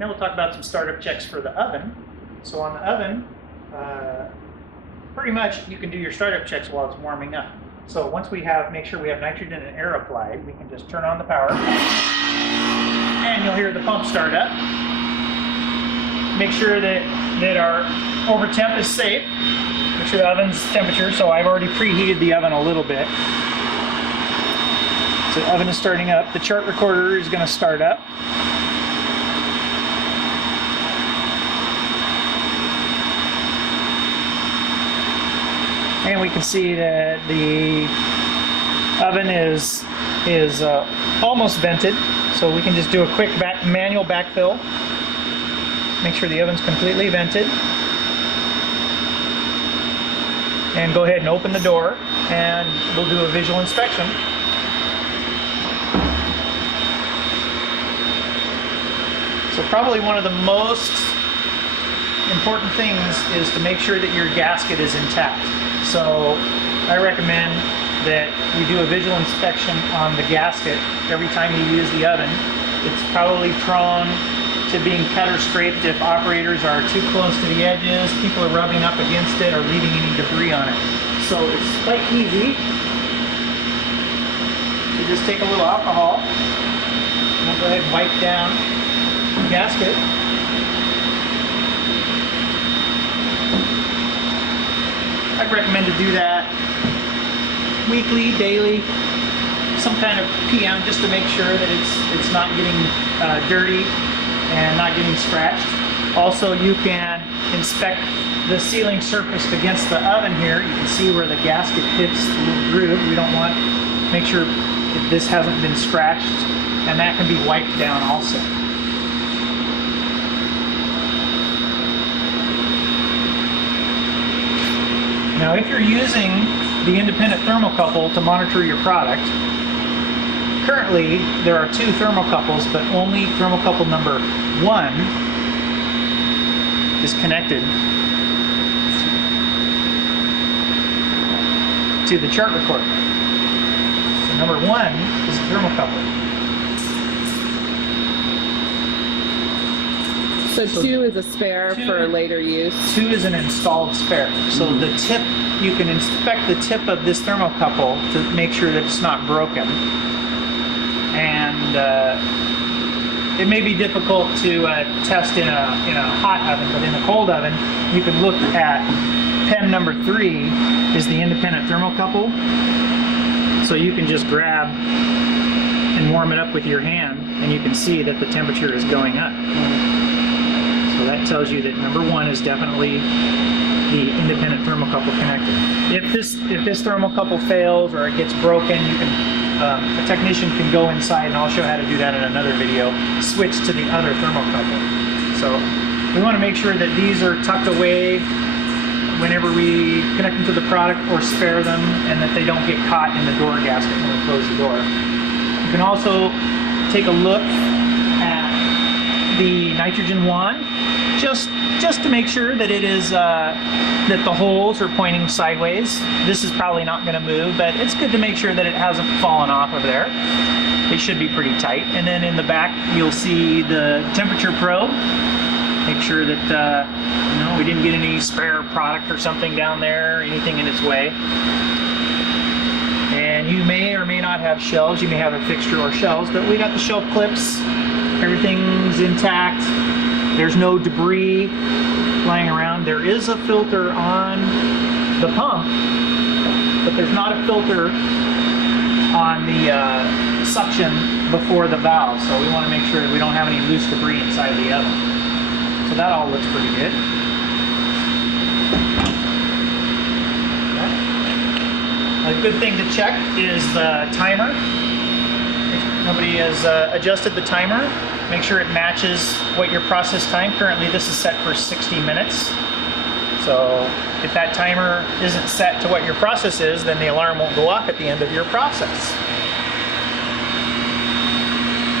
Now we'll talk about some startup checks for the oven. So on the oven, pretty much you can do your startup checks while it's warming up. So once we make sure we have nitrogen and air applied, we can just turn on the power and you'll hear the pump start up. Make sure that our over temp is safe. Make sure the oven's temperature, so I've already preheated the oven a little bit. So the oven is starting up. The chart recorder is going to start up. And we can see that the oven is almost vented, so we can just do a quick manual backfill. Make sure the oven's completely vented. And go ahead and open the door, and we'll do a visual inspection. So probably one of the most important things is to make sure that your gasket is intact. So I recommend that you do a visual inspection on the gasket every time you use the oven. It's probably prone to being cut or scraped if operators are too close to the edges, people are rubbing up against it, or leaving any debris on it. So it's quite easy to just take a little alcohol and we'll go ahead and wipe down the gasket. I'd recommend to do that weekly, daily, some kind of PM, just to make sure that it's not getting dirty and not getting scratched. Also, you can inspect the sealing surface against the oven here. You can see where the gasket hits the little groove. We don't want to make sure that this hasn't been scratched, and that can be wiped down also. Now, if you're using the independent thermocouple to monitor your product, currently there are two thermocouples, but only thermocouple number 1 is connected to the chart recorder. So number 1 is the thermocouple. So 2 is a spare for later use? 2 is an installed spare. So the tip, you can inspect the tip of this thermocouple to make sure that it's not broken. And it may be difficult to test in a hot oven, but in a cold oven, you can look at pen number 3 is the independent thermocouple. So you can just grab and warm it up with your hand, and you can see that the temperature is going up. So that tells you that number 1 is definitely the independent thermocouple connected. If this thermocouple fails or it gets broken, you can a technician can go inside, and I'll show how to do that in another video, switch to the other thermocouple. So we want to make sure that these are tucked away whenever we connect them to the product or spare them, and that they don't get caught in the door gasket when we close the door. You can also take a look at the nitrogen wand, just to make sure that it is that the holes are pointing sideways. This is probably not going to move, but it's good to make sure that it hasn't fallen off of there. It should be pretty tight. And then in the back, you'll see the temperature probe. Make sure that we didn't get any spare product or something down there, or anything in its way. And you may or may not have shelves. You may have a fixture or shelves, but we got the shelf clips. Everything's intact. There's no debris flying around. There is a filter on the pump, but there's not a filter on the suction before the valve. So we want to make sure that we don't have any loose debris inside the oven. So that all looks pretty good. A good thing to check is the timer. If nobody has adjusted the timer, make sure it matches what your process time. Currently this is set for 60 minutes. So if that timer isn't set to what your process is, then the alarm won't go off at the end of your process.